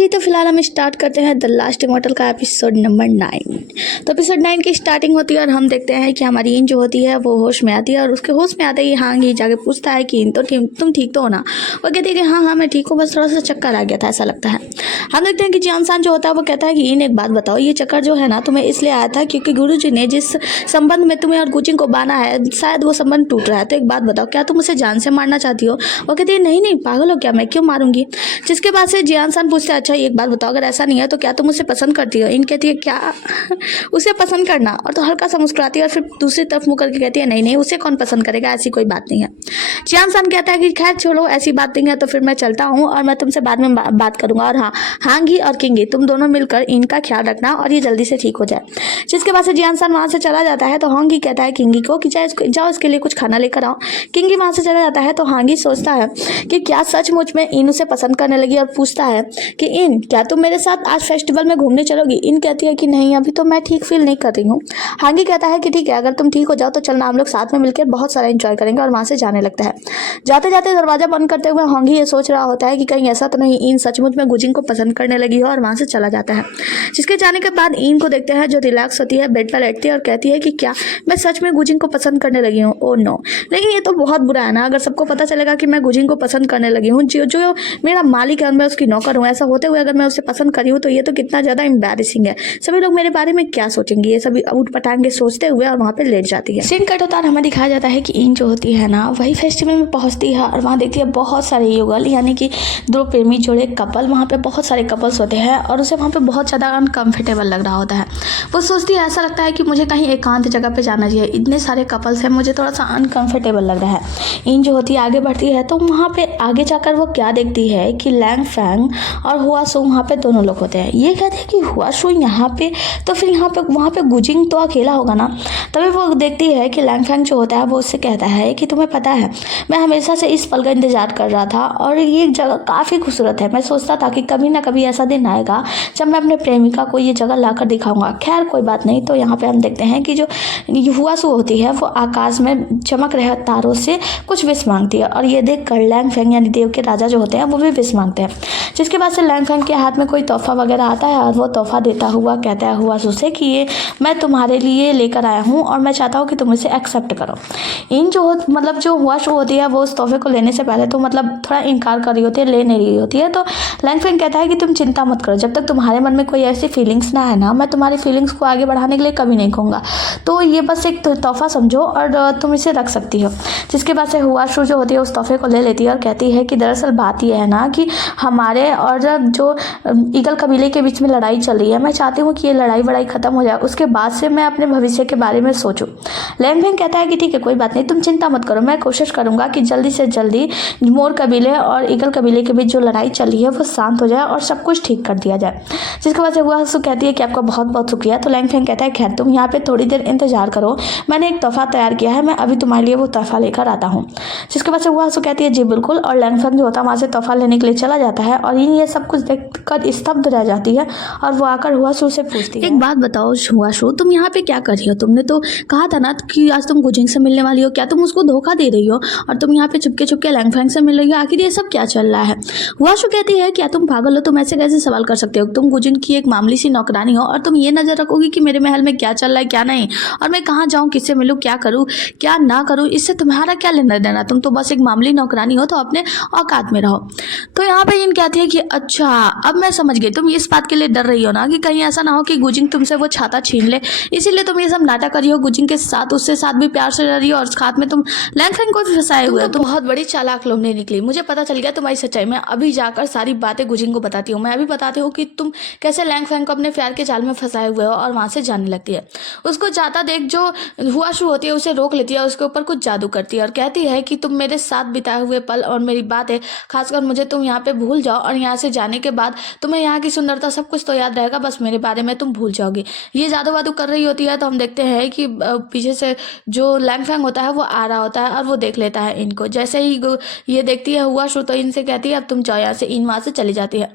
जी तो फिलहाल हम स्टार्ट करते हैं द लास्ट इमॉर्टल का एपिसोड नंबर 9। तो एपिसोड 9 की स्टार्टिंग होती है और हम देखते हैं कि हमारी इन जो होती है वो होश में आती है और उसके होश में आते ही हाँ ये जाके पूछता है कि इन तो तुम ठीक तो हो ना। वो कहती है कि हाँ हाँ मैं ठीक हूँ, बस थोड़ा सा चक्कर आ गया था ऐसा लगता है। हम देखते हैं कि जियानसान जो होता है वो कहता है कि इन एक बात बताओ, ये चक्कर जो है ना तुम्हें इसलिए आया था क्योंकि गुरुजी ने जिस संबंध में तुम्हें और गुचिंग को बांधा है शायद वो संबंध टूट रहा है। तो एक बात बताओ, क्या तुम उसे जान से मारना चाहती हो? वो कहती है नहीं नहीं पागल हो क्या, मैं क्यों मारूंगी। जिसके बाद से जियानसान पूछते हैं अच्छा एक बात बताओ, अगर ऐसा नहीं है तो क्या तुम उसे पसंद करती हो? इन कहती है क्या उसे पसंद करना, और तो हल्का सा मुस्कुराती है और फिर दूसरी तरफ मुँह करके कहती है नहीं नहीं उसे कौन पसंद करेगा, ऐसी कोई बात नहीं है। जियानसान कहता है कि खैर छोड़ो ऐसी बात नहीं है तो फिर मैं चलता हूँ और मैं तुमसे बाद में बात करूंगा, और हाँ हांगी और किंगी तुम दोनों मिलकर इनका ख्याल रखना और ये जल्दी से ठीक हो जाए। जिसके बाद से जियानसान वहाँ से चला जाता है तो हांगी कहता है किंगी को कि जाओ इसके लिए कुछ खाना लेकर आओ। किंगी वहाँ से चला जाता है तो हांगी सोचता है कि क्या सचमुच में इन उसे पसंद करने लगी और पूछता है कि इन क्या तुम मेरे साथ आज फेस्टिवल में घूमने चलोगी? इन कहती है कि नहीं अभी तो मैं ठीक फील नहीं कर रही हूँ। हांगी कहता है कि ठीक है अगर तुम ठीक हो जाओ तो चलना हम लोग साथ में मिलकर बहुत सारा एंजॉय करेंगे, और वहाँ से जाने लगता है। जाते जाते दरवाजा बंद करते हुए हांगी ये सोच रहा होता है कि कहीं ऐसा तो नहीं इन सचमुच में गुजिंग को पसंद करने लगी हो, और वहाँ से चला जाता है। जिसके जाने के बाद इन को देखते हैं जो रिलैक्स होती है, बेड पर लेटती है और कहती है कि क्या मैं सच में गुजिंग को पसंद करने लगी हूँ? ओ नो, लेकिन ये तो बहुत बुरा है ना, अगर सबको पता चलेगा कि मैं गुजिंग को पसंद करने लगी हूँ, जो मेरा मालिक है और मैं उसकी नौकर हूँ, ऐसा होते हुए अगर मैं उसे पसंद करी हूँ तो ये तो कितना ज़्यादा एम्बैरेसिंग है। सभी लोग मेरे बारे में क्या सोचेंगे, ये सभी उठ पटांगे सोचते हुए और वहाँ पे लेट जाती है। सीन कट होता है, हमें दिखाया जाता है कि इन जो होती है ना वही फेस्टिवल में पहुँचती है और वहाँ देखती है बहुत सारे युगल यानी कि दो प्रेमी जोड़े कपल, वहाँ पे बहुत सारे कपल्स होते हैं और उसे वहाँ पे बहुत ज़्यादा अनकम्फर्टेबल लग रहा होता है। वो सोचती है ऐसा लगता है कि मुझे कहीं एकांत जगह पे जाना चाहिए, इतने सारे कपल्स हैं मुझे थोड़ा सा अनकम्फर्टेबल लग रहा है। इन जो होती है आगे बढ़ती है तो वहाँ पे आगे जाकर वो क्या देखती है कि लैंग फैंग और हुआ सू वहाँ पे दोनों लोग होते हैं। ये कहते हैं कि हुआ सू यहाँ पे, तो फिर यहाँ पे वहाँ पे गुजिंग तो अकेला होगा ना। तभी वो देखती है कि लैंग फैंग जो होता है वो उससे कहता है कि तुम्हें पता है मैं हमेशा से इस पल का इंतजार कर रहा था और ये जगह काफ़ी खूबसूरत है। मैं सोचता था कि कभी ना कभी ऐसा दिन आएगा जब मैं अपने प्रेमिका को ये जगह लाकर दिखाऊंगा। खैर कोई बात नहीं। तो यहाँ पे हम देखते हैं कि जो हुआ सू होती है वो आकाश में चमक रहे तारों से कुछ विश मांगती है, और ये देख कर लैंग फैंग यानी देव के राजा जो होते हैं वो भी विश मांगते हैं। जिसके बाद से लैंग फैंग के हाथ में कोई तोहफा वगैरह आता है और वो तोहफा देता हुआ कहता है हुआ सू से कि ये मैं तुम्हारे लिए लेकर आया हूँ और मैं चाहता हूँ कि तुम इसे एक्सेप्ट करो। इन जो मतलब जो हुआ सू होती है वो उस तोहफे को लेने से पहले तो मतलब थोड़ा इनकार कर रही होती है, ले नहीं रही होती है। तो लैंग फैंग कहता है कि तुम चिंता मत करो, जब तक तुम्हारे मन में कोई ऐसी फीलिंग्स ना है ना मैं तुम्हारी फीलिंग्स को आगे बढ़ाने के लिए कभी नहीं कहूँगा। तो ये बस एक तोहफा समझो और तुम इसे रख सकती हो। जिसके बाद से हुआ सू जो होती है उस तोहफे को ले लेती है और कहती है कि दरअसल बात यह है ना कि हमारे और जो ईगल कबीले के बीच में लड़ाई चल रही है, मैं चाहती हूँ कि ये लड़ाई वड़ाई खत्म हो जाए, उसके बाद से मैं अपने भविष्य के बारे में सोचूं। लैंग फैंग कहता है कि ठीक है कोई बात नहीं, तुम चिंता मत करो, मैं कोशिश करूंगा कि जल्दी से जल्दी मोर कबीले और ईगल कबीले के बीच जो लड़ाई चल रही है वो शांत हो जाए और सब कुछ ठीक कर दिया जाए। जिसके बाद से हुआ सू कहती है कि आपका बहुत बहुत शुक्रिया। तो लैंग फैंग कहता है खैर तुम यहाँ पे थोड़ी देर इंतजार करो, मैंने एक तोहफा तैयार किया है, मैं अभी तुम्हारे लिए वो तोहफा लेकर आता हूँ। जिसके बाद से हुआ सू कहती है जी बिल्कुल, और लैंग फैंग जो होता है वहाँ से तोहफा लेने के लिए चला जाता है और ये सब कुछ देखकर स्तब्ध रह जाती है और वो आकर हुआ सू से पूछती है एक बात बताओ हुआ सू तुम यहाँ पे क्या कर रही हो? तुमने तो कहा था ना कि आज तुम गुजिंग से मिलने वाली हो, क्या तुम उसको धोखा दे रही हो और तुम यहाँ पे चुपके चुपके लैंग फैंग से मिल रही हो? आखिर ये सब क्या चल रहा है? हुआ सू कहती है क्या तुम पागल हो, तुम ऐसे कैसे सवाल कर सकते हो? तुम गुजिंग की एक मामूली सी नौकरानी हो और तुम ये नजर रखोगी कि मेरे महल में क्या चल रहा है क्या नहीं, और मैं कहाँ जाऊँ, किससे मिलूँ, क्या करूँ क्या ना करूँ, इससे तुम्हारा क्या लेना देना? तुम तो बस एक मामूली नौकरानी हो, तो अपने औकात में रहो। तो यहाँ पे इन कहती है कि अच्छा अब मैं समझ गई, तुम इस बात के लिए डर रही हो ना कि कहीं ऐसा ना हो कि गुजिंग तुमसे वो छाता छीन ले, इसीलिए तुम ये सब नाटक कर रही हो गुजिंग के साथ, उससे साथ भी प्यार से रह रही हो और साथ में तुम लैंग फैंग को फंसाए हुए हो। तुम बहुत बड़ी चालाक लोमड़ी निकली, मुझे पता चल गया तुम्हारी सच्चाई। मैं अभी जाकर सारी बातें गुजिंग को बताती हूँ, मैं अभी बताती हूँ कि तुम कैसे लैंग फैंग को अपने प्यार के जाल में फंसाए हुए हो, और वहाँ से जाने लगती है। उसको जाता देख जो हुआ सू होती है उसे रोक लेती है, उसके ऊपर कुछ जादू करती है और कहती है कि तुम मेरे साथ बिताए हुए पल और मेरी बातें, खासकर मुझे तुम यहाँ पे भूल जाओ, और यहाँ से जाने के बाद तुम्हें यहाँ की सुंदरता सब कुछ तो याद रहेगा, बस मेरे बारे में तुम भूल जाओगी। ये जादू वादू कर रही होती है। तो हम देखते हैं कि पीछे से जो लैंग फैंग होता है वो आ रहा होता है और वो देख लेता है इनको। जैसे ही ये देखती है हुआ सू तो इनसे कहती है अब तुम जाओ यहाँ से, इन वहाँ से चली जाती है।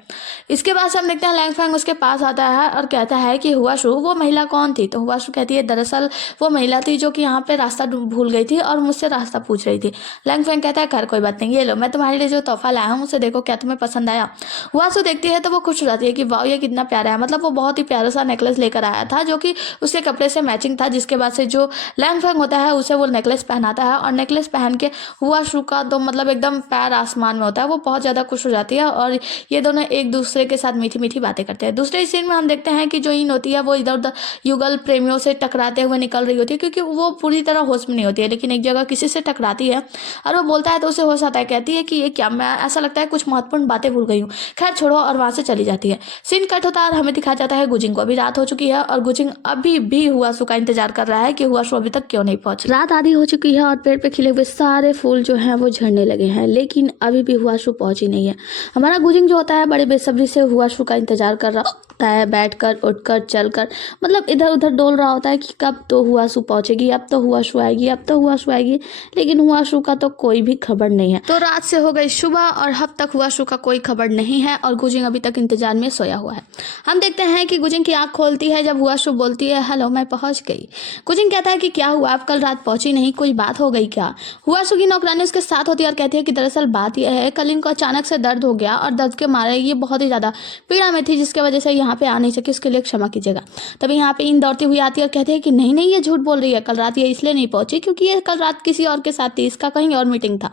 इसके बाद से हम देखते हैं लैंग फैंग उसके पास आता है और कहता है कि हुआ सू वो महिला कौन थी? तो हुआ सू कहती है दरअसल वो महिला थी जो कि यहाँ पे रास्ता भूल गई थी और मुझसे रास्ता पूछ रही थी। लैंग फैंग कहता है खैर कोई बात नहीं, ये लो मैं तुम्हारे लिए जो तोहफा लाया हूँ उसे देखो, क्या तुम्हें पसंद आया? हुआ हुआसू देखती है तो वो खुश हो जाती है कि वाह ये कितना प्यारा है। मतलब वो बहुत ही प्यारा सा नेकलेस लेकर आया था जो कि उसके कपड़े से मैचिंग था, जिसके बाद से जो लैंगफैंग होता है उसे वो नेकलेस पहनाता है और नेकलेस पहन के हुआशू का तो मतलब एकदम पैर आसमान में होता है। वो बहुत ज़्यादा खुश हो जाती है और ये दोनों एक दूसरे के साथ मीठी मीठी बातें करते हैं। दूसरे सीन में हम देखते हैं कि जो इन होती है वो इधर उधर युगल प्रेमियों से टकराते हुए निकल रही होती है, क्योंकि वो पूरी तरह होश में नहीं होती है, लेकिन एक जगह किसी से टकराती है और वो बोलता है तो उसे होश आता है। कहती है कि ये क्या, मैं ऐसा लगता है कुछ महत्वपूर्ण बातें भूल गई हूँ, खैर छोड़ो, और वहां से चली जाती है। सीन कट होता है और हमें दिखाया जाता है गुजिंग को। अभी रात हो चुकी है और गुजिंग अभी भी हुआसू का इंतजार कर रहा है कि हुआसू अभी तक क्यों नहीं पहुंच। रात आधी हो चुकी है और पेड़ पे खिले हुए सारे फूल जो हैं वो झड़ने लगे हैं, लेकिन अभी भी हुआसू पहुंची नहीं है। हमारा गुजिंग जो होता है बड़े बेसब्री से हुआसू का इंतजार कर रहा होता है, बैठकर उठकर चलकर, मतलब इधर उधर डोल रहा होता है कि कब तो हुआसू पहुंचेगी, अब तो हुआसू आएगी, अब तो हुआसू आएगी, लेकिन हुआसू का तो कोई भी खबर नहीं है। तो रात से हो गई सुबह और अब तक हुआसू का कोई खबर नहीं है और गुजिंग अभी तक इंतजार में सोया हुआ है। हम देखते हैं कि गुजिंग की आंख खोलती है जब हुआसू बोलती है हेलो मैं पहुंच गई। गुजिंग कहता है कि क्या हुआ, आप कल रात पहुंची नहीं, कोई बात हो गई क्या। हुआसू की नौकरानी उसके साथ होती है और कहती है कि दरअसल बात यह है, कल इनको अचानक से दर्द हो गया और दर्द के मारे ये बहुत ही ज्यादा पीड़ा में थी, जिसकी वजह से यहाँ पे आ नहीं सकी, उसके लिए क्षमा कीजिएगा। तभी यहाँ पे इन दौड़ती हुई आती है और कहती है कि नहीं नहीं ये झूठ बोल रही है, कल रात ये इसलिए नहीं पहुंची क्योंकि ये कल रात किसी और के साथ थी, इसका कहीं और मीटिंग था।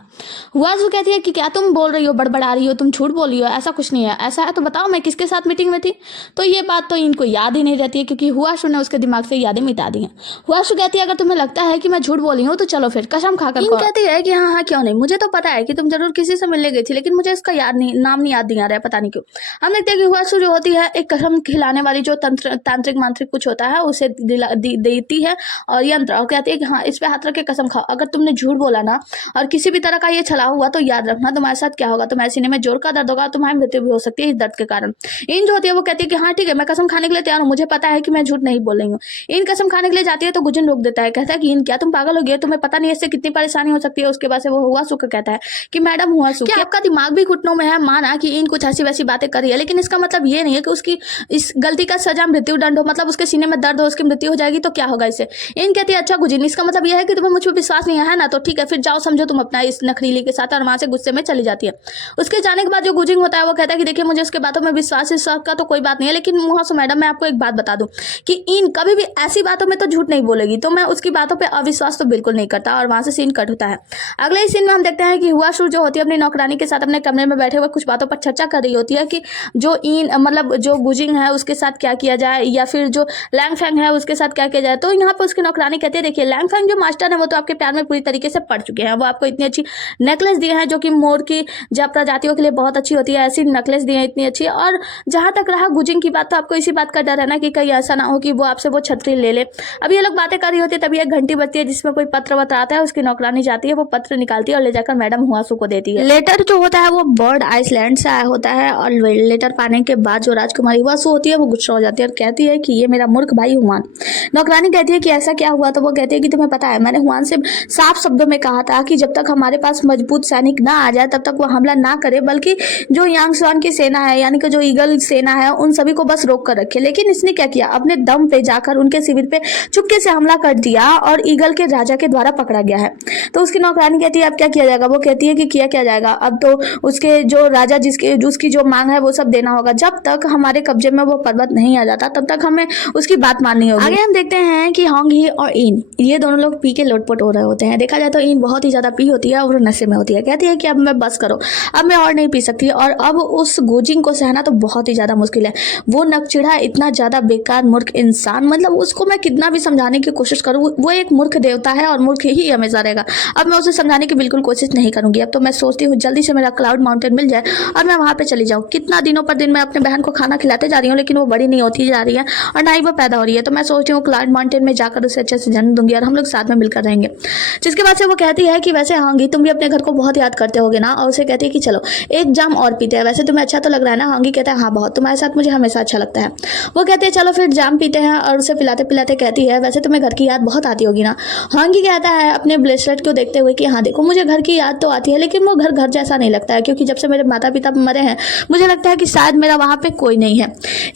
हुआसू कहती है कि क्या तुम बोल रही हो, बड़बड़ा रही हो, तुम झूठ बोल रही हो, ऐसा कुछ नहीं है, ऐसा है तो बताओ मैं किसके साथ मीटिंग में थी। तो ये बात तो इनको याद ही नहीं रहती है क्योंकि हुआसू ने उसके दिमाग से यादें मिटा दी हैं। हुआसू कहती है अगर तुम्हें लगता है कि मैं झूठ बोली हूँ तो चलो फिर कसम खाकर कहती है कि हाँ हाँ क्यों नहीं, मुझे तो पता है कि तुम जरूर किसी से मिलने गई थी, लेकिन मुझे इसका नाम नहीं याद नहीं आ रहा है, पता नहीं क्यों। हम देखते हैं कि हुआसू जो होती है एक कसम खिलाने वाली जो तांत्रिक मांत्रिक कुछ होता है उसे देती है और यंत्र, और कहती है कि हाँ इस पे हाथ रख के कसम खाओ, अगर तुमने झूठ बोला ना और किसी भी तरह का ये छलावा हुआ तो याद रखना तुम्हारे साथ क्या होगा, तुम्हारे सीने में जोर का दर्द होगा, तुम्हारी मृत्यु भी हो सकती है इस दर्द के कारण। इन जो होती है वो कहती है कि हाँ ठीक है मैं कसम खाने के लिए तैयार हूँ, मुझे पता है कि मैं झूठ नहीं बोल रही हूँ। इन कसम खाने के लिए जाती है तो गुजन रोक देता है, कहता है कि इन क्या तुम पागल हो गए, तुम्हें पता नहीं इससे कितनी परेशानी हो सकती है। उसके बाद से वो हुआसू को कहता है कि मैडम हुआसू क्या आपका दिमाग भी घुटनों में है, माना कि इन कुछ ऐसी वैसी बातें करी है, लेकिन इसका मतलब ये नहीं है कि उसकी इस गलती का सजा मृत्यु दंड हो, मतलब उसके सीने में दर्द हो, उसकी मृत्यु हो जाएगी तो क्या होगा इससे। इन कहती है अच्छा गुजिन इसका मतलब यह है कि तुम्हें मुझ पर विश्वास नहीं है ना, तो ठीक है फिर जाओ समझो तुम अपना इस नखरीली के साथ, और वहां से गुस्से में चली जाती है। उसके जाने के बाद जो गुजिंग होता है वो कहता है कि देखिए मुझे उसके बातों में विश्वास का तो कोई बात नहीं है, लेकिन मुहासू मैडम मैं आपको एक बात बता दूं कि इन कभी भी ऐसी बातों में तो झूठ नहीं बोलेगी, तो मैं उसकी बातों पे अविश्वास तो बिल्कुल नहीं करता। और वहां से सीन कट होता है। अगले ही सीन में हम देखते हैं कि हुआसू जो होती है अपनी नौकरानी के साथ अपने कमरे में बैठे हुए कुछ बातों पर चर्चा कर रही होती है कि जो इन मतलब जो गुजिंग है उसके साथ क्या किया जाए या फिर जो लैंगफैंग है उसके साथ क्या किया जाए। तो यहाँ पर उसकी नौकरानी कहती है देखिए लैंगफैंग जो मास्टर है वो तो आपके प्यार में पूरी तरीके से पड़ चुके हैं, वो आपको इतनी अच्छी नेकलेस दिए हैं जो कि मोर की जब प्रजातियों के लिए बहुत अच्छी होती है, ऐसी नेकलेस दी है इतनी अच्छी। और जहां तक रहा गुजिंग की बात, तो आपको इसी बात का डर है ना कि कहीं ऐसा ना हो कि वो आपसे वो छतरी ले ले। अब ये लोग बातें कर रही होती है तभी एक घंटी बजती है जिसमें कोई पत्र वत्र आता है। उसकी नौकरानी जाती है, वो पत्र निकालती है और ले जाकर मैडम हुआसू को देती है। लेटर जो होता है वो बर्ड आइसलैंड से आया होता है और लेटर पाने के बाद जो राजकुमारी हुआसू होती है वो गुस्सा हो जाती है और कहती है कि ये मेरा मूर्ख भाई हुआन। नौकरानी कहती है कि ऐसा क्या हुआ, तो वो कहती है कि तुम्हें पता है मैंने हुआन से साफ शब्दों में कहा था कि जब तक हमारे पास मजबूत सैनिक ना आ जाए तब तक वो हमला ना करे, बल्कि जो यांग स्वान की सेना है यानी कि जो ईगल सेना है उन सभी को बस रोक कर रखे। लेकिन इसने क्या किया, अपने दम पे जाकर उनके शिविर पे चुपके से हमला कर दिया और ईगल के राजा के द्वारा पकड़ा गया है। तो उसकी नौकरानी कहती है अब क्या किया जाएगा, वो कहती है कि किया क्या जाएगा, अब तो उसके जो राजा उसकी जो मांग है वो सब देना होगा। जब तक हमारे कब्जे में वो पर्वत नहीं आ जाता तब तक हमें उसकी बात माननी होगी। आगे हम देखते हैं कि होंग ही और इन ये दोनों लोग पी के लोटपोट हो रहे होते हैं। देखा जाए तो इन बहुत ही ज्यादा पी होती है और नशे में होती है। कहती है कि अब मैं बस करो, अब मैं और नहीं पी सकती और अब उस गुजिंग को सहना तो बहुत ही ज्यादा मुश्किल है। वो नकचिढ़ा इतना ज्यादा बेकार मूर्ख इंसान, मतलब उसको मैं कितना भी समझाने की कोशिश करूँ वो एक मूर्ख देवता है और मूर्ख ही हमेशा रहेगा। अब मैं उसे समझाने की बिल्कुल कोशिश नहीं करूंगी। अब तो मैं सोचती हूँ जल्दी से मेरा क्लाउड माउंटेन मिल जाए और मैं वहां पे चली जाऊँ। कितना दिनों पर दिन मैं अपने बहन को खाना खिलाते जा रही हूँ लेकिन वो बड़ी नहीं होती जा रही है और ना ही वो पैदा हो रही है। तो मैं सोचती हूँ क्लाउड माउंटेन में जाकर उसे अच्छे से जन्म दूंगी और हम लोग साथ में मिलकर रहेंगे। जिसके बाद से वो कहती है कि वैसे हांगी तुम भी अपने घर को बहुत याद करते होगे ना, और उसे कहती है कि चलो एक जाम और पीते हैं, वैसे तुम्हें अच्छा तो लग रहा है ना। हांगी कहता है हाँ बहुत, तुम्हारे साथ मुझे हमेशा अच्छा लगता है। वो कहती है चलो फिर जाम पीते हैं और उसे पिलाते पिलाते कहती है वैसे तुम्हें घर की याद बहुत आती होगी ना। हांगी कहता है अपने ब्रेसलेट को देखते हुए कि हाँ देखो मुझे घर की याद तो आती है लेकिन वो घर जैसा नहीं लगता है, क्योंकि जब से मेरे माता पिता मरे हैं मुझे लगता है कि शायद मेरा वहाँ पे कोई नहीं है।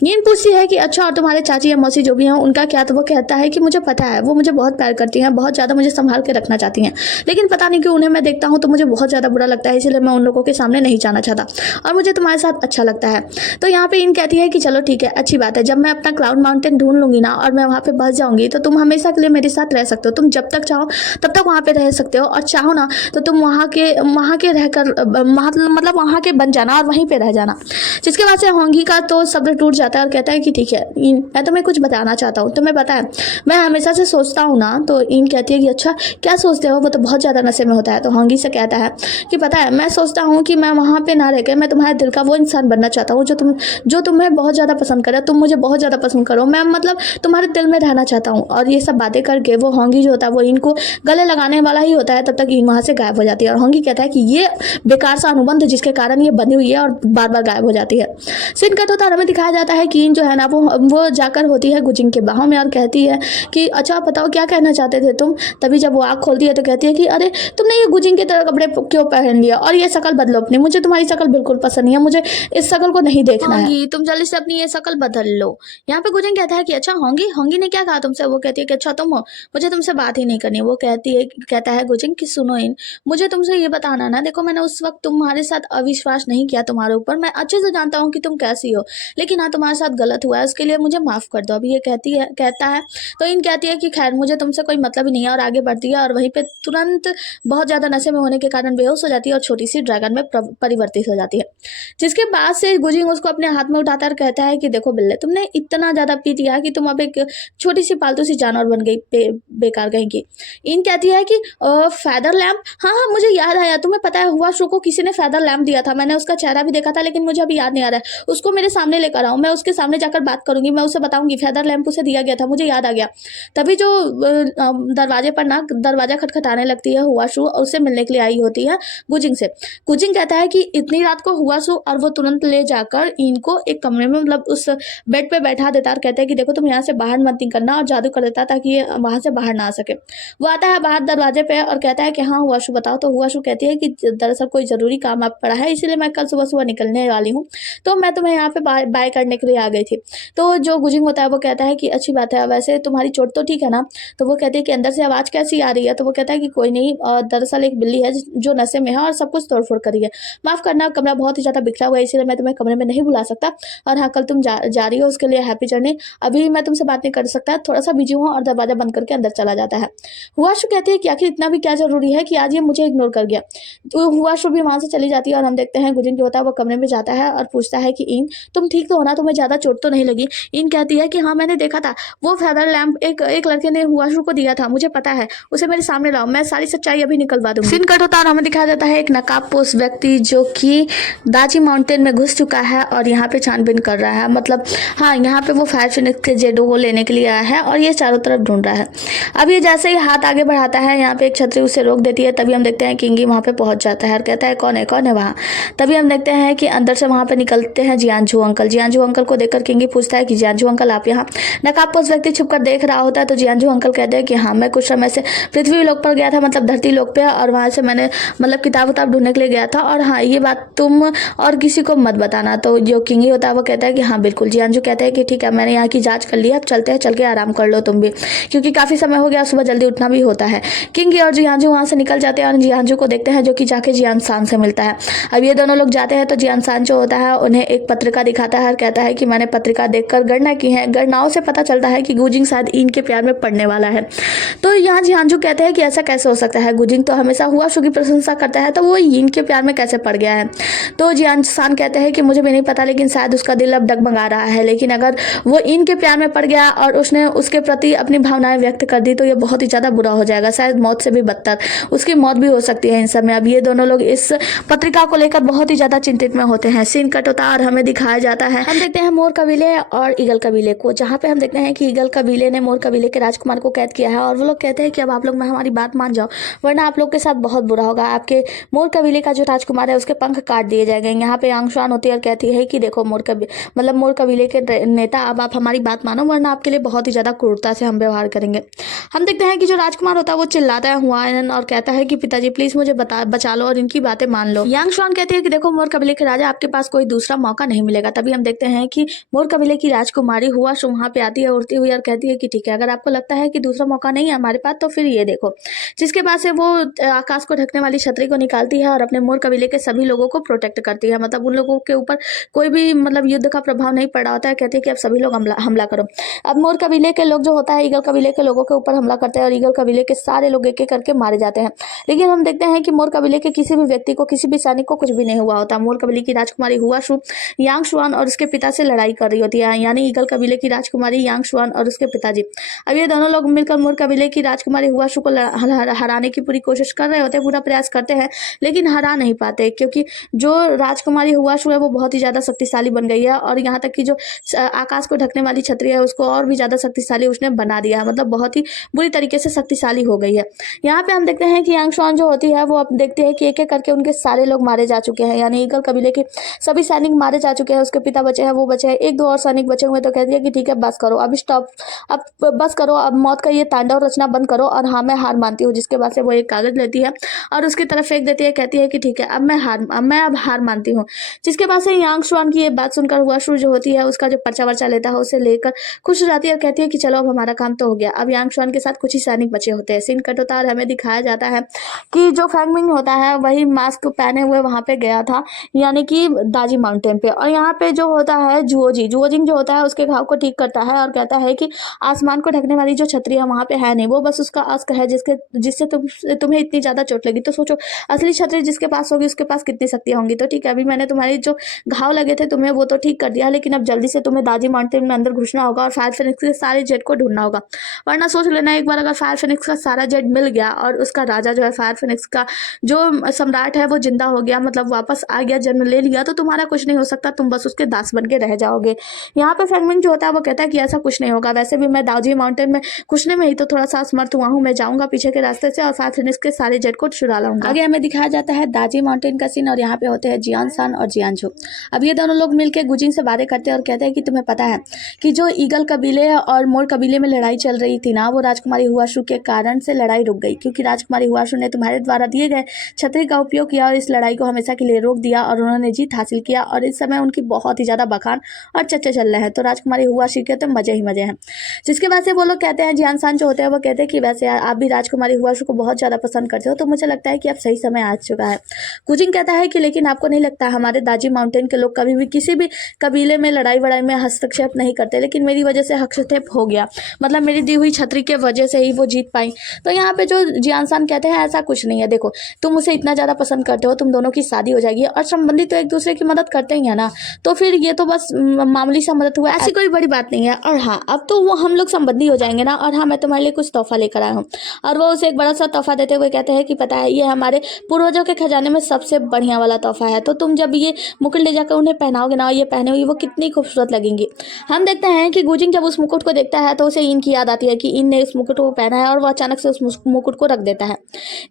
नींद पूछती है कि अच्छा और तुम्हारे चाची या मौसी जो भी हैं उनका क्या, तो वो कहता है कि मुझे पता है वो मुझे बहुत प्यार करती हैं, बहुत ज़्यादा मुझे संभाल के रखना चाहती हैं, लेकिन पता नहीं कि उन्हें मैं देखता हूँ तो मुझे बहुत ज़्यादा बुरा लगता है, इसलिए मैं उन लोगों के सामने नहीं जाना चाहता और मुझे तुम्हारे तुम्हारे साथ अच्छा लगता है। तो यहाँ पे इन कहती है कि चलो ठीक है, अच्छी बात है, जब मैं अपना क्लाउड माउंटेन ढूंढ लूँगी ना और मैं वहाँ पे बस जाऊँगी तो तुम हमेशा के लिए मेरे साथ रह सकते हो। तुम जब तक चाहो तब तक वहाँ पे रह सकते हो, और चाहो ना तो तुम वहाँ के रहकर मतलब वहाँ के बन जाना और वहीं पे रह जाना। जिसके बाद से होंगी का तो सब्र टूट जाता है और कहता है कि ठीक है इन, मैं तुम्हें कुछ बताना चाहता हूँ। तुम्हें पता है मैं हमेशा से सोचता हूँ ना। तो इन कहती है कि अच्छा क्या सोचते हो, वो तो बहुत ज़्यादा नशे में होता है। तो होंगी से कहता है कि पता है मैं सोचता हूँ कि मैं वहाँ पे ना रहकर मैं तुम्हारे दिल का वो इंसान बनना चाहता हूँ जो तुम्हें बहुत ज़्यादा पसंद करे, तुम मुझे बहुत ज़्यादा पसंद करो, मैं मतलब तुम्हारे दिल में रहना चाहता हूँ। और ये सब बातें करके वो होंगी जो होता है वो इनको गले लगाने वाला ही होता है, तब तक इन वहाँ से गायब हो जाती है। और होंगी कहता है कि ये बेकार सा अनुबंध जिसके कारण ये बनी हुई है और बार बार गायब हो जाती है। सीन कट होता है, हमें दिखाया जाता है कि इन जो है ना वो जाकर होती है गुजिंग के बाहों में और कहती है कि अच्छा बताओ क्या कहना चाहते थे तुम। तभी जब वो आँख खोलती है तो कहती है कि अरे तुमने ये गुजिंग की तरह कपड़े क्यों पहन लिया, और ये शक्ल बदलो अपनी, मुझे तुम्हारी शक्ल बिल्कुल पसंद नहीं है, मुझे इस शक्ल को नहीं देखना है, तुम जल्दी से अपनी ये शक्ल बदल लो। यहाँ पे गुजिंग कहता है कि अच्छा होंगी होंगी ने क्या कहा तुमसे। वो कहती है कि अच्छा तुम हो, मुझे तुमसे बात ही नहीं करनी। वो कहता है गुजिंग कि सुनो इन, मुझे तुमसे ये बताना ना, देखो मैंने उस वक्त तुम्हारे साथ अविश्वास नहीं किया तुम्हारे ऊपर, मैं अच्छे से जानता हूँ कि तुम कैसी हो, लेकिन हाँ तुम्हारे साथ गलत हुआ है, उसके लिए मुझे माफ़ कर दो। अभी ये कहता है तो इन कहती है कि खैर मुझे तुमसे कोई मतलब ही नहीं है, और आगे बढ़ती है और वहीं पे तुरंत बहुत ज़्यादा नशे में होने के कारण बेहोश हो जाती है और छोटी सी ड्रैगन में परिवर्तित हो जाती है। जिसके बाद से गुजिंग उसको अपने हाथ में उठाता और कहता है कि देखो बिल्ले, तुमने इतना ज़्यादा पी लिया कि तुम अब एक छोटी सी पालतू सी जानवर बन गई, बेकार कहीं की। इन कहती है कि फेदर लैम्प, हाँ हाँ मुझे याद आया, तुम्हें पता है हुआ शो को किसी ने फेदर लैम्प दिया था, मैंने उसका चेहरा भी देखा था लेकिन मुझे अभी याद नहीं आ रहा है, उसको मेरे सामने लेकर आओ, मैं उसके सामने जाकर बात करूंगी, मैं उसे बताऊंगी फेदर लैम्प उसे दिया गया था, मुझे याद आ गया। तभी जो दरवाजे पर ना दरवाजा खटखटाने लगती है हुआशु, उससे मिलने के लिए आई होती है गुजिंग से। गुजिंग कहता है कि इतनी रात को हुआशु, और वो तुरंत ले जाकर इनको एक कमरे में मतलब उस बेड पे बैठा देता और कहता है कि देखो तुम यहाँ से बाहर मत निकलना, और जादू कर देता ताकि ये वहां से बाहर ना आ सके। वो आता है बाहर दरवाजे पे और कहता है कि हाँ हुआशु बताओ। तो हुआशु कहती है कि दरअसल कोई जरूरी काम आप पड़ा है, इसीलिए मैं कल सुबह सुबह निकलने वाली हूँ, तो मैं तुम्हें यहाँ पे बाय करने के लिए आ गई थी। तो जो गुजिंग होता है वो कहता है कि अच्छी बात है, वैसे तुम्हारी चोट तो ठीक है ना। तो वो कहती है कि अंदर से आवाज़ कैसी आ रही है। तो वो कहता है कि कोई नहीं, दरअसल एक बिल्ली है जो नशे में है और सब कुछ तोड़फोड़ करी है, माफ़ करना कमरा बहुत ही ज़्यादा बिखरा हुआ है, इसीलिए मैं तुम्हें कमरे में नहीं बुला सकता। और हाँ कल तुम जा रही हो उसके लिए हैप्पी जर्नी, अभी मैं तुमसे बात नहीं कर सकता, थोड़ा सा बिजी हूँ, और दरवाजा बंद करके अंदर चला जाता है। हुआशु कहती है कि आखिर इतना भी क्या जरूरी है कि आज ये मुझे इग्नोर कर गया। तो हुआशु भी वहाँ से चली जाती है और हम देखते हैं गुजिंग जो होता है वो कमरे में जाता है और पूछता है कि इन तुम ठीक तो हो ना, तुम्हें ज़्यादा चोट तो नहीं लगी। इन कहती है कि हाँ मैंने देखा था, वो फेदर लैम्प एक लड़के ने हुआशु को दिया था, मुझे पता है, उसे मेरे सामने लाओ, मैं सारी सच्चाई अभी निकलवा दूंगी। सीन कट होता है और हमें दिखाया जाता है एक नकाबपोश व्यक्ति जो कि दाची माउंटेन में घुस चुका है और यहाँ पे छानबीन कर रहा है, मतलब हाँ यहाँ पे वो फायर फिनिक्स के जेडो को लेने के लिए आया है और ये चारों तरफ ढूंढ रहा है। अब ये जैसे ही हाथ आगे बढ़ाता है यहाँ पे एक छतरी उसे रोक देती है, तभी हम देखते हैं किंगी वहाँ पे पहुंच जाता है और कहता है कौन है वहाँ। तभी हम देखते हैं कि अंदर से वहाँ पे निकलते हैं जियानजू अंकल। जियानजू अंकल को देखकर किंगी पूछता है कि जियानजू अंकल आप यहाँ। नकाबपोश व्यक्ति छुपकर देख रहा होता है तो जियानजू अंकल कहते हैं कि हाँ मैं कुछ समय से पृथ्वी लोक पर गया था, मतलब धरती लोक पे, और वहाँ से मैंने मतलब किताब उताब ढूंढने के लिए गया था, और हाँ ये बात तुम और किसी को मत बताना। तो जो किंगी होता है वो कहता है कि हाँ बिल्कुल। जियानजू कहते हैं कि ठीक है मैंने यहाँ की जाँच कर ली, अब चलते हैं, चल के आराम कर लो तुम भी, क्योंकि काफ़ी समय हो गया, सुबह जल्दी उठना भी होता है। किंगी और जियानजू वहाँ से निकल जाते हैं और जियानजू को देखते हैं जो कि जाके जियान सान से मिलता है। अब ये दोनों लोग जाते हैं तो जियान सान जो होता है उन्हें एक पत्रिका दिखाता है और कहता है कि मैंने पत्रिका देखकर गणना की है, गणनाओं से पता चलता है कि गुजिंग शायद इनके प्यार में पड़ने वाला है। तो यहाँ जियानजू कहते हैं कि ऐसा कैसे हो सकता है, गुजिंग तो हमेशा हुआशु की प्रशंसा करता है, तो वो इनके प्यार में कैसे पड़ गया है। तो जियान सान कहते हैं कि मुझे भी नहीं पता, लेकिन शायद उसका दिल अब डगमगा रहा है, लेकिन अगर वो इनके प्यार में पड़ गया और उसने उसके प्रति अपनी भावनाएं व्यक्त कर दी तो ये बहुत ही ज़्यादा बुरा हो जाएगा, शायद मौत से भी बदतर, उसकी मौत भी हो सकती है इन सब में। अब ये दोनों लोग इस पत्रिका को लेकर बहुत ही ज़्यादा चिंतित में होते हैं। सीन कट होता है और हमें दिखाया जाता है, हम देखते हैं मोर कबीले और ईगल कबीले को, जहाँ पे हम देखते हैं कि ईगल कबीले ने मोर कबीले के राजकुमार को कैद किया है और वो लोग कहते हैं कि अब आप लोग हमारी बात मान जाओ वरना आप लोग के साथ बहुत बुरा होगा, आपके मोर कबीले का जो राजकुमार है उसके पंख काट दिए जाएंगे। यहाँ पे आंगशान होती है और कहती है कि देखो मोर कबीले के नेता, अब आप हमारी बात मानो वरना आपके लिए बहुत ही ज़्यादा क्रूरता से हम व्यवहार करेंगे। हम देखते हैं कि जो राजकुमार होता है वो चिल्लाता है हुआयन और कहता है कि पिताजी प्लीज मुझे बचा लो और इनकी बातें मान लो। यांग शुआन कहती है कि देखो मोर कबीले के राजा, आपके पास कोई दूसरा मौका नहीं मिलेगा। तभी हम देखते हैं कि मोर कबीले की राजकुमारी हुआशु वहाँ पे आती है उड़ती हुई और कहती है कि ठीक है अगर आपको लगता है कि दूसरा मौका नहीं है हमारे पास तो फिर ये देखो। जिसके बाद से वो आकाश को ढकने वाली छतरी को निकालती है और अपने मोर कबीले के सभी लोगों को प्रोटेक्ट करती है। है, मतलब उन लोगों के ऊपर कोई भी मतलब युद्ध का प्रभाव नहीं पड़ा होता है। कहती है कि अब सभी लोग हमला करो। अब मोर कबीले के लोग जो होता है ईगल कबीले के लोगों के ऊपर हमला करते हैं और ईगल कबीले के सारे लोग एक एक करके मारे जाते हैं। लेकिन हम देखते हैं कि मोर कबीले के किसी भी व्यक्ति को, किसी भी सैनिक को कुछ भी नहीं हुआ होता। मोर कबीले की राजकुमारी हुआ शू यांग शुआन और उसके पिता से लड़ाई कर रही होती है, यानी ईगल कबीले की राजकुमारी यांग शुआन और उसके पिताजी। अब ये दोनों लोग मिलकर मोर कबीले की राजकुमारी हुआ शू को हराने की पूरी कोशिश कर रहे होते हैं, पूरा प्रयास करते हैं, लेकिन हरा नहीं पाते, क्योंकि जो राजकुमारी हुआ शू है वो बहुत ही ज्यादा शक्तिशाली बन गई है और यहाँ तक कि जो आकाश को ढकने वाली छतरी है उसको और भी ज्यादा शक्तिशाली उसने बना दिया है, मतलब बहुत ही बुरी तरीके से शक्तिशाली हो गई है। यहाँ पे हम देखते हैं कि यांग शुआन जो होती है वो अब देखते हैं कि एक एक करके उनके सारे लोग मारे जा चुके हैं, यानी ईगल कबीले के सभी सैनिक मारे जा चुके हैं। उसके पिता बचे हैं, वो बचे हैं, एक दो और सैनिक बचे हुए। तो कहती है कि ठीक है बस करो, अब स्टॉप, अब बस करो, अब मौत का ये तांडव रचना बंद करो और हाँ मैं हार मानती हूँ। जिसके बाद से वो एक कागज लेती है और उसकी तरफ फेंक देती है, कहती है कि ठीक है अब मैं हार मानती हूँ। जिसके बाद से यांग शुआन की ये बात सुनकर हुआ शू जो होती है उसका जो पर्चा वर्चा लेता है उसे लेकर खुश हो जाती है और कहती है कि चलो अब हमारा काम तो हो गया। अब यांग शुआन के साथ कुछ ही सैनिक बचे होते हैं। सीन कट होता है और हमें दिखाया जाता है कि जो फैंगमिंग होता है वही मास्क पहने हुए वहां पे गया था, यानी कि दाजी माउंटेन पे। और यहाँ पे जो होता है जुओजिंग जो होता है उसके घाव को ठीक करता है और कहता है कि आसमान को ढकने वाली जो छतरी है वहां पे है नहीं, वो बस उसका अस्क है जिससे तुम्हें इतनी ज्यादा चोट लगी। तो सोचो असली छतरी जिसके पास होगी उसके पास कितनी शक्तियां होंगी। तो ठीक है, अभी मैंने तुम्हारी जो घाव लगे थे तुम्हें वो तो ठीक कर दिया, लेकिन अब जल्दी से तुम्हें दाजी माउंटेन में अंदर घुसना होगा और फायर फिनिक्स के सारे जेट को ढूंढना होगा। वरना सोच लेना एक बार अगर फायर फिनिक्स का सारा जेट मिल गया और उसका राजा जो है फायर फिनिक्स का जो सम्राट है वो जिंदा हो गया, मतलब वापस आ गया, जन्म ले लिया, तो तुम्हारा कुछ नहीं हो सकता, तुम बस उसके दास बन के रह जाओगे। यहाँ पे फैंगमिंग जो होता है वो कहता है कि ऐसा कुछ नहीं होगा, वैसे भी मैं दाजी माउंटेन में घुसने में ही तो थोड़ा सा असमर्थ हुआ हूँ, मैं जाऊंगा पीछे के रास्ते से और फायर फिनिक्स के सारे जेट को चुरा लाऊंगा। आगे हमें दिखाया जाता है दाजी माउंटेन का सीन और यहाँ पे होते हैं जियान सान और जियानजो। अब ये दोनों लोग मिलकर गुजिंग से बातें करते हैं और कहते हैं कि तुम्हें पता है कि जो ईगल कबीले और मोर कबीले में लड़ाई चल रही थी ना, वो राजकुमारी हुआशु के कारण से लड़ाई रुक गई, क्योंकि राजकुमारी हुआशु ने तुम्हारे द्वारा दिए गए छतरी का उपयोग किया और इस लड़ाई को हमेशा के लिए रोक दिया और उन्होंने जीत हासिल किया और इस समय उनकी बहुत ही ज्यादा बखान और चर्चा चल रहे हैं। तो राजकुमारी हुआशु के तो मजे ही मजे हैं। जिसके बाद से वो लोग कहते हैं, जियान सान जो होते हैं वो कहते हैं कि वैसे आप भी राजकुमारी हुआशु को बहुत ज्यादा पसंद करते हो, तो मुझे लगता है कि अब सही समय आ चुका है। गुजिंग कहता है कि लेकिन आपको नहीं लगता हमारे दाजी माउंटेन के लोग कभी भी किसी भी कबीले में लड़ाई वड़ाई में हस्तक्षेप नहीं करते, लेकिन मेरी वजह से हस्तक्षेप हो गया, मतलब मेरी दी हुई छतरी के वजह से ही वो जीत पाई। तो यहाँ पे जो जियानसान कहते हैं ऐसा कुछ नहीं है, देखो तुम उसे इतना ज्यादा पसंद करते हो, तुम दोनों की शादी हो जाएगी और संबंधी तो एक दूसरे की मदद करते ही है ना, तो फिर ये तो बस मामूली सा मदद हुआ, ऐसी कोई बड़ी बात नहीं है। और हाँ अब तो वो हम लोग संबंधी हो जाएंगे ना, और हाँ मैं तुम्हारे लिए कुछ तोहफा लेकर आया हूँ। और वो उसे एक बड़ा सा तोहफा देते हुए कहते हैं कि पता है ये हमारे पूर्वजों के खजाने में सबसे बढ़िया वाला तोहफा है, तो तुम जब ये मुकुट ले जाकर उन्हें पहनाओगे ना, ये पहने हुई वो कितनी खूबसूरत लगेंगी। हम देखते हैं कि गुजिंग जब उस मुकुट को देखता है तो उसे इन की याद आती है कि इन ने इस मुकुट को पहना है और वो अचानक से उस मुकुट को रख देता है।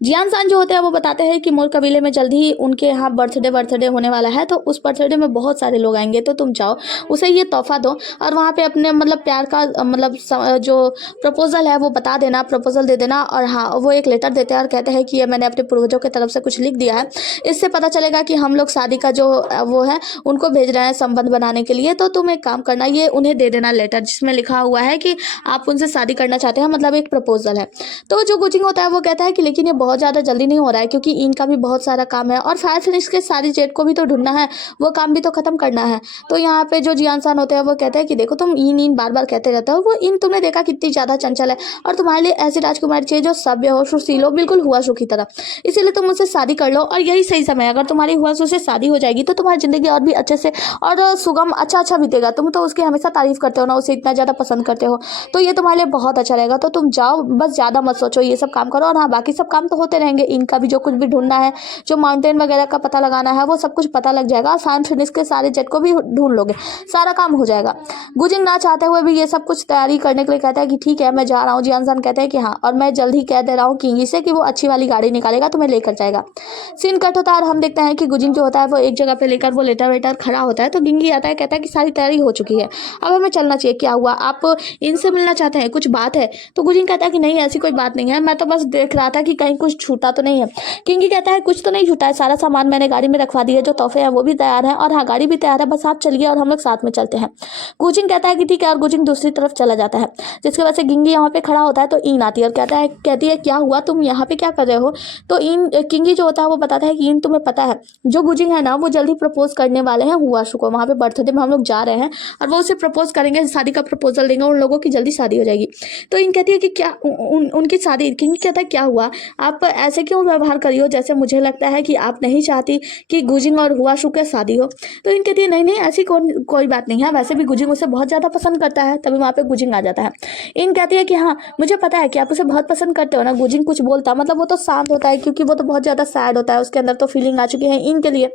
जियान सान जो होते हैं वो बताते हैं कि मोर कबीले में जल्द ही उनके यहाँ बर्थडे होने वाला है, तो उस बर्थडे में बहुत सारे लोग आएंगे, तो तुम जाओ उसे ये तोहफा दो और वहाँ पे अपने मतलब प्यार का मतलब जो प्रपोजल है वो बता देना, प्रपोजल दे देना। और हाँ वो एक लेटर देते हैं और कहते हैं कि ये मैंने अपने पूर्वजों की तरफ से कुछ लिख दिया है, इससे पता चलेगा कि हम लोग शादी का जो वो है उनको भेज रहे हैं संबंध बनाने के लिए, तो तुम एक काम करना, ये उन्हें दे देना लेटर जिसमें लिखा हुआ है कि आप उनसे शादी करना चाहते हैं, मतलब एक प्रपोजल है। तो जो गुजिंग होता है वो कहता है कि लेकिन ये बहुत ज़्यादा जल्दी नहीं हो रहा है, क्योंकि इनका भी बहुत सारा काम है और फायर फिनिक्स के सारी जेट को भी तो ढूंढना है, वो काम भी तो खत्म करना है। तो यहाँ पे जो जियानसान होते हैं वो कहते हैं कि देखो तुम इन बार बार कहते रहते हो, वो इन तुमने देखा कितनी ज़्यादा चंचल है और तुम्हारे लिए ऐसी राजकुमारी चाहिए जो सभ्य हो, सुशील हो, बिल्कुल हुआशु की तरह, इसीलिए तुम मुझसे शादी कर लो और यही सही समय है। अगर तुम्हारी हुआशु से शादी हो जाएगी तो तुम्हारी जिंदगी और भी अच्छे से और सुगम अच्छा बीतेगा। तुम तो उसकी हमेशा तारीफ करते हो ना, उसे इतना ज़्यादा पसंद करते हो, तो ये तुम्हारे लिए बहुत अच्छा रहेगा। तो तुम जाओ, बस ज़्यादा मत सोचो, ये सब काम करो। और हाँ बाकी सब काम तो होते रहेंगे, इनका भी जो कुछ भी ढूंढना है, जो माउंटेन वगैरह का पता लगाना है, वो सब कुछ पता लग जाएगा और फायर फिनिक्स के सारे जेट को भी ढूंढ लोगे, सारा काम हो जाएगा। गुजिंग ना चाहते हुए भी ये सब कुछ तैयारी करने के लिए कहता है कि ठीक है मैं जा रहा हूँ। जियानसान कहते हैं कि हाँ, और मैं जल्द ही कह दे रहा हूँ किंगी से कि वो अच्छी वाली गाड़ी निकालेगा, तुम्हें लेकर जाएगा। सीन कट होता है और हम देखते हैं कि गुजिंग जो होता है वो एक जगह पे लेकर वो लेटर वेटर खड़ा होता है, तो गिंगी आता है, कहता है कि सारी तैयारी हो चुकी है, अब हमें चलना चाहिए, क्या हुआ, आप इनसे मिलना चाहते हैं, कुछ बात है? तो गुजिंग कहता है कि नहीं ऐसी कोई बात नहीं है, मैं तो बस देख रहा था कि कहीं कुछ छूटा तो नहीं है। किंगी कहता है कुछ तो नहीं छूटा है, सारा सामान मैंने गाड़ी में रखवा दिया, जो तोहफे हैं वो भी तैयार है और हाँ गाड़ी भी तैयार है, बस आप चलिए और हम लोग साथ में चलते हैं। गुजिंग कहता है कि ठीक है और गुजिंग दूसरी तरफ चला जाता है। जिसकी वजह से गिंगी यहाँ पे खड़ा होता है, तो इन आती है और कहती है क्या हुआ, तुम यहाँ पे क्या कर रहे हो? तो इन किंगी जो होता है वो बताता है कि इन तुम्हें पता है जो गुजिंग है है ना वो जल्दी प्रपोज करने वाले हैं हुआशु को। वहाँ पे बर्थडे में हम लोग जा रहे हैं और वो उसे प्रपोज करेंगे, शादी का प्रपोजल देंगे, उन लोगों की जल्दी शादी हो जाएगी। तो इन कहती है कि क्या उनकी शादी, किंग कहता है क्या हुआ, आप ऐसे क्यों व्यवहार करी हो जैसे मुझे लगता है कि आप नहीं चाहती कि गुजिंग और हुआशु की शादी हो। तो इन कहती है नहीं नहीं ऐसी कोई बात नहीं है, वैसे भी गुजिंग उसे बहुत ज़्यादा पसंद करता है। तभी वहाँ पे गुजिंग आ जाता है। इन कहती है कि हाँ मुझे पता है कि आप उसे बहुत पसंद करते हो ना। गुजिंग कुछ बोलता मतलब वो तो शांत होता है क्योंकि वो तो बहुत ज़्यादा सैड होता है, उसके अंदर तो फीलिंग आ चुकी है इनके लिए।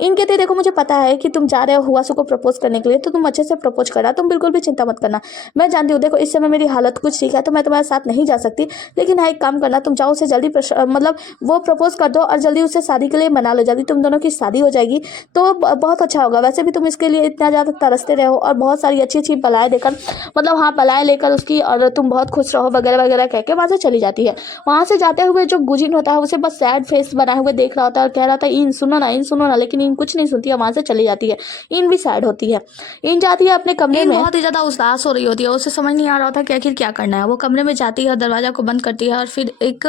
इन कहते देखो मुझे पता है कि तुम जा रहे हो हुआसू को प्रपोज करने के लिए, तो तुम अच्छे से प्रपोज करा, तुम बिल्कुल भी चिंता मत करना। मैं जानती हूँ देखो इस समय मेरी हालत कुछ ठीक है तो मैं तुम्हारे साथ नहीं जा सकती, लेकिन हाँ एक काम करना, तुम जाओ उसे जल्दी मतलब वो प्रपोज कर दो और जल्दी उसे शादी के लिए मना लो। जल्दी तुम दोनों की शादी हो जाएगी तो बहुत अच्छा होगा। वैसे भी तुम इसके लिए इतना ज़्यादा तरसते रहे हो और बहुत सारी अच्छी अच्छी बलाएं देकर मतलब हाँ बलाएं लेकर उसकी, और तुम बहुत खुश रहो वगैरह वगैरह कह के वहाँ से चली जाती है। वहाँ से जाते हुए जो गुजिन होता है उसे बस सैड फेस बनाए हुए देख रहा होता है और कह रहा था इन सुनो ना, लेकिन इन कुछ नहीं सुनती है, वहाँ से चली जाती है। इन भी सैड होती है। इन जाती है अपने कमरे में, बहुत ही ज़्यादा उदास हो रही होती है, उसे समझ नहीं आ रहा था कि आखिर क्या करना है। वो कमरे में जाती है, दरवाजा को बंद करती है और फिर एक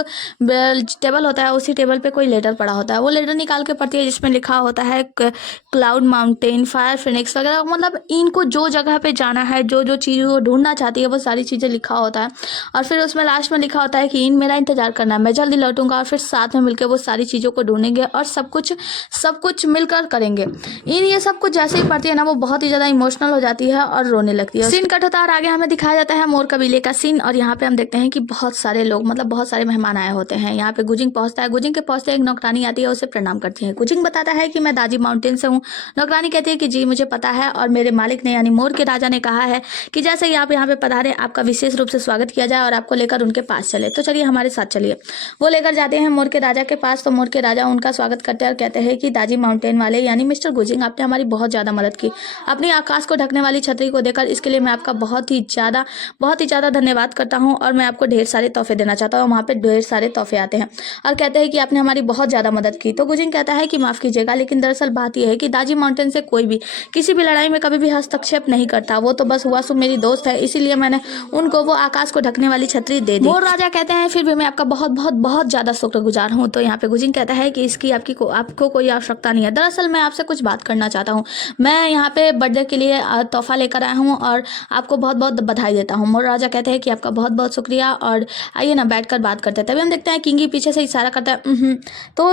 टेबल होता है, उसी टेबल पे कोई लेटर पड़ा होता है। वो लेटर निकाल के पढ़ती है जिसमें लिखा होता है क्लाउड माउंटेन, फायर फिनिक्स वगैरह, मतलब इनको जो जगह पे जाना है, जो जो चीज़ वो ढूंढना चाहती है वो सारी चीज़ें लिखा होता है। और फिर उसमें लास्ट में लिखा होता है कि इन मेरा इंतजार करना, मैं जल्दी लौटूंगा और फिर साथ में मिलकर वो सारी चीज़ों को ढूंढेंगे और सब कुछ मिलकर करेंगे। इन ये सब कुछ जैसे ही पढ़ती है ना वो बहुत ही ज़्यादा इमोशनल हो जाती है और रोने लगती है। सीन कट होता है और आगे हमें दिखाया जाता है मोर कबीले का सीन, और यहाँ पे हम देखते हैं कि बहुत सारे लोग मतलब बहुत सारे मेहमान आए होते हैं। यहाँ पे गुजिंग पहुंचता है, गुजिंग के पहुंचते एक नौकरानी आती है, उसे प्रणाम करती है। गुजिंग बताता है कि मैं दाजी माउंटेन से हूँ। नौकरानी कहती है कि जी मुझे पता है, और मेरे मालिक ने यानी मोर के राजा ने कहा है कि जैसे ही आप यहाँ पे पधारे आपका विशेष रूप से स्वागत किया जाए और आपको लेकर उनके पास चले। तो चलिए हमारे साथ चलिए। वो लेकर जाते हैं मोर के राजा के पास। तो मोर के राजा उनका स्वागत करते हैं और कहते हैं कि दाजी माउंटेन वाले यानी मिस्टर गुजिंग, आपने हमारी बहुत ज़्यादा मदद की। अपनी आकाश को ढकने वाली छतरी को देकर इसके लिए मैं आपका बहुत ही ज़्यादा धन्यवाद करता हूँ, और मैं आपको ढेर सारे तोहफे देना चाहता हूँ। वहाँ पे ढेर सारे तोहफे आते हैं और कहते हैं कि आपने हमारी बहुत ज़्यादा मदद की। तो गुजिंग कहता है कि माफ़ कीजिएगा, लेकिन दरअसल बात यह है कि दाजी माउंटेन से कोई भी किसी भी लड़ाई में कभी भी हस्तक्षेप नहीं करता। वो तो बस हुआसु मेरी दोस्त है, इसीलिए मैंने उनको वो आकाश को ढकने वाली छतरी दे दी। मोर राजा कहते हैं फिर भी मैं आपका बहुत ज़्यादा शुक्रगुजार हूँ। तो यहाँ पे गुजिंग कहता है कि इसकी आपको कोई आवश्यकता नहीं है। दरअसल मैं आपसे कुछ बात करना चाहता हूँ। मैं यहाँ पे बर्थडे के लिए तोहफा लेकर आया हूँ और आपको बहुत बहुत बधाई देता हूँ। मोर राजा कहते हैं कि आपका बहुत बहुत शुक्रिया, और आइए ना बैठकर बात करते हैं। तभी हम देखते हैं किंगी पीछे से इशारा करता है। तो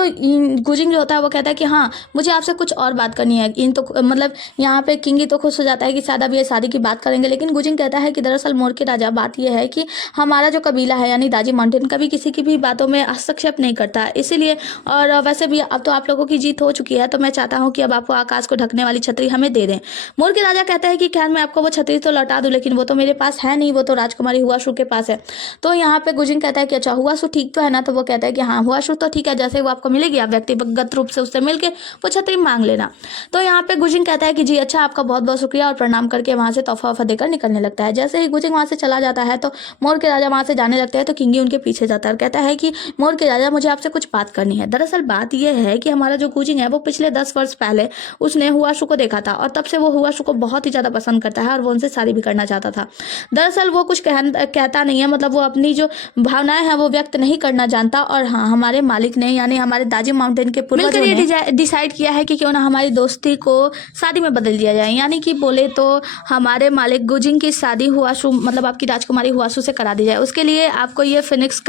गुजिंग जो होता है वो कहता है कि हाँ मुझे आपसे कुछ और बात करनी है। इन तो मतलब यहाँ पे किंगी तो खुश हो जाता है कि शायद अब ये शादी की बात करेंगे, लेकिन गुजिंग कहता है कि दरअसल मोर के राजा बात यह है कि हमारा जो कबीला है यानी दाजी माउंटेन कभी किसी की भी बातों में हस्तक्षेप नहीं करता, इसीलिए और वैसे भी अब तो आप लोगों की जीत हो चुकी है, तो मैं चाहता हूँ कि अब आपको आकाश को ढकने वाली छतरी हमें दे दें। मोर के राजा कहता है कि खैर मैं आपको वो छतरी तो लौटा दूं, लेकिन वो तो मेरे पास है नहीं, वो तो राजकुमारी हुआशु के पास है। तो यहाँ पे गुजिंग कहता है कि अच्छा हुआशु ठीक तो है ना। तो वो कहता है कि हाँ हुआशु तो ठीक है, जैसे वो आपको मिलेगी आप व्यक्तिगत रूप से उससे मिलके वो छतरी मांग लेना। तो यहाँ पे गुजिंग कहता है कि जी अच्छा आपका बहुत बहुत शुक्रिया, और प्रणाम करके वहाँ से तोहफा वफा देकर निकलने लगता है। जैसे ही गुजिंग वहाँ से चला जाता है तो मोर के राजा वहाँ से जाने लगते हैं। तो किंगी उनके पीछे जाता है और कहता है कि मोर के राजा मुझे आपसे कुछ बात करनी है। दरअसल बात यह है कि हमारा जो गुजिंग है वो पिछले 10 वर्ष पहले उसने हुआशु को देखा था, और तब से वो हुआशु को बहुत ही ज़्यादा पसंद करता है और वो उनसे शादी भी करना चाहता था। दरअसल वो कुछ कहता नहीं है, मतलब वो अपनी जो भावनाएं हैं वो व्यक्त नहीं करना जानता। और हाँ हमारे मालिक ने यानी हमारे दाजी माउंटेन के पूर्वजों ने डिसाइड किया है कि क्यों ना हमारी दोस्ती को शादी में बदल दिया जाए, यानी कि बोले तो हमारे मालिक गुजिंग की शादी हुआशु मतलब आपकी राजकुमारी हुआशु से करा दी जाए। उसके लिए आपको ये फिनिक्स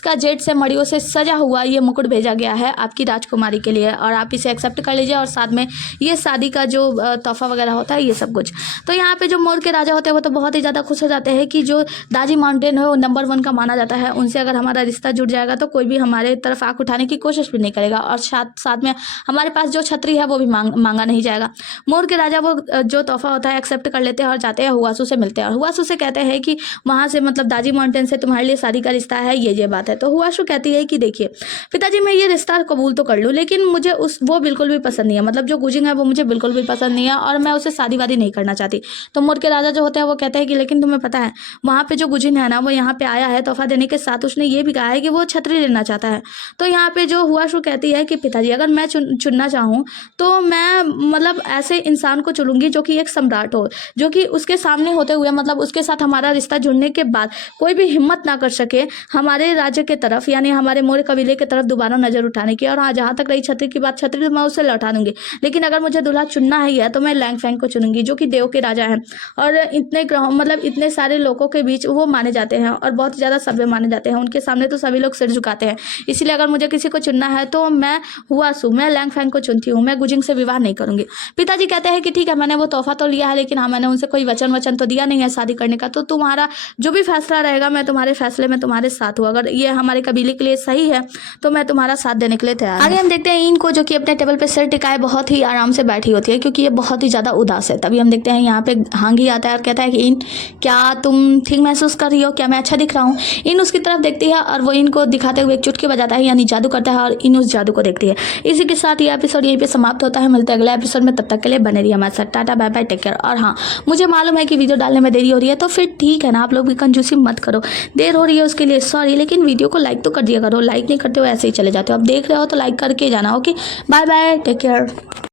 का जेट से मड़ियों से सजा हुआ ये मुकुट भेजा गया है आपकी राजकुमारी के लिए, और आप इसे एक्सेप्ट कर लीजिए, और साथ में ये शादी का जो तोहफा वगैरह होता है ये सब कुछ। तो यहाँ पे जो मोर के राजा होते हैं वो तो बहुत ही ज़्यादा खुश हो जाते हैं कि जो दाजी माउंटेन है वो नंबर 1 का माना जाता है, उनसे अगर हमारा रिश्ता जुड़ जाएगा तो कोई भी हमारे तरफ आँख उठाने की कोशिश भी नहीं करेगा, और साथ में हमारे पास जो छतरी है वो भी मांगा नहीं जाएगा। मोर के राजा वो जो तोहफा होता है एक्सेप्ट कर लेते हैं और जाते हैं हुआसु से मिलते हैं, और हुआसु से कहते हैं कि वहाँ से मतलब दाजी माउंटेन से तुम्हारे लिए शादी का रिश्ता है, ये बात है। तो हुआशु कहती है कि देखिए पिताजी मैं ये रिश्ता कबूल तो कर लूँ, लेकिन मुझे वो बिल्कुल भी पसंद नहीं है, मतलब जो गुजिंग है वो मुझे बिल्कुल भी पसंद नहीं है, और मैं उसे शादी वादी नहीं करना चाहती। तो मोर के राजा जो होते हैं वो कहते हैं कि लेकिन तुम्हें पता है वहाँ पे जो गुजिंग है ना वो यहाँ पे आया है तोहफा देने के साथ उसने ये भी कहा है कि वो छतरी लेना चाहता है। तो यहाँ पे जो हुआशु कहती है कि पिताजी अगर मैं चुनना चाहूँ तो मैं मतलब ऐसे इंसान को चुनूंगी जो कि एक सम्राट हो, जो कि उसके सामने होते हुए मतलब उसके साथ हमारा रिश्ता जुड़ने के बाद कोई भी हिम्मत ना कर सके हमारे राज्य के तरफ यानी हमारे मोर कबीले की तरफ दोबारा नजर उठाने की। और हाँ जहाँ तक रही छतरी छतरी की बात छतरी तो मैं उससे लौटा दूंगी, लेकिन अगर मुझे दूल्हा चुनना ही है तो मैं लैंग फैंग को चुनूंगी, जो कि देव के राजा हैं और इतने मतलब इतने सारे लोगों के बीच वो माने जाते हैं और बहुत ज़्यादा सभ्य माने जाते हैं। उनके सामने तो सभी लोग सिर झुकाते हैं। इसलिए अगर मुझे किसी को चुनना है तो मैं मैं लैंग फैंग को चुनती हूँ। मैं गुजिंग से विवाह नहीं करूंगी। पिताजी कहते हैं कि ठीक है, मैंने वो तोहफा तो लिया है, लेकिन हाँ, मैंने उनसे कोई वचन तो दिया नहीं है शादी करने का, तो तुम्हारा जो भी फैसला रहेगा मैं तुम्हारे फैसले में तुम्हारे साथ हूँ। अगर ये हमारे कबीले के लिए सही है तो मैं तुम्हारा साथ देने के लिए तैयार हूँ। आगे हम देखते हैं इनको, जो कि अपने टेबल पे सिर टिकाए बहुत ही आराम से बैठी होती है, क्योंकि ये बहुत ही ज़्यादा उदास है। तभी हम देखते हैं यहाँ पे हांगी आता है और कहता है कि इन, क्या तुम ठीक महसूस कर रही हो? क्या मैं अच्छा दिख रहा हूँ? इन उसकी तरफ देखती है और वो इनको दिखाते हुए एक चुटकी बजाता है, यानी जादू करता है, और इन उस जादू को देखती है। इसी के साथ ये एपिसोड यहीं पे समाप्त होता है। मिलते हैं अगले एपिसोड में, तब तक के लिए बने रहिए हमारे साथ। Tata bye bye, take care. और हाँ, मुझे मालूम है कि वीडियो डालने में देरी हो रही है, तो फिर ठीक है ना, आप लोग भी कंजूसी मत करो। देर हो रही है उसके लिए सॉरी, लेकिन वीडियो को लाइक तो कर दिया करो। लाइक नहीं करते हो, ऐसे ही चले जाते हो। अब देख रहे हो तो लाइक करके जाना। Okay, bye bye, take care.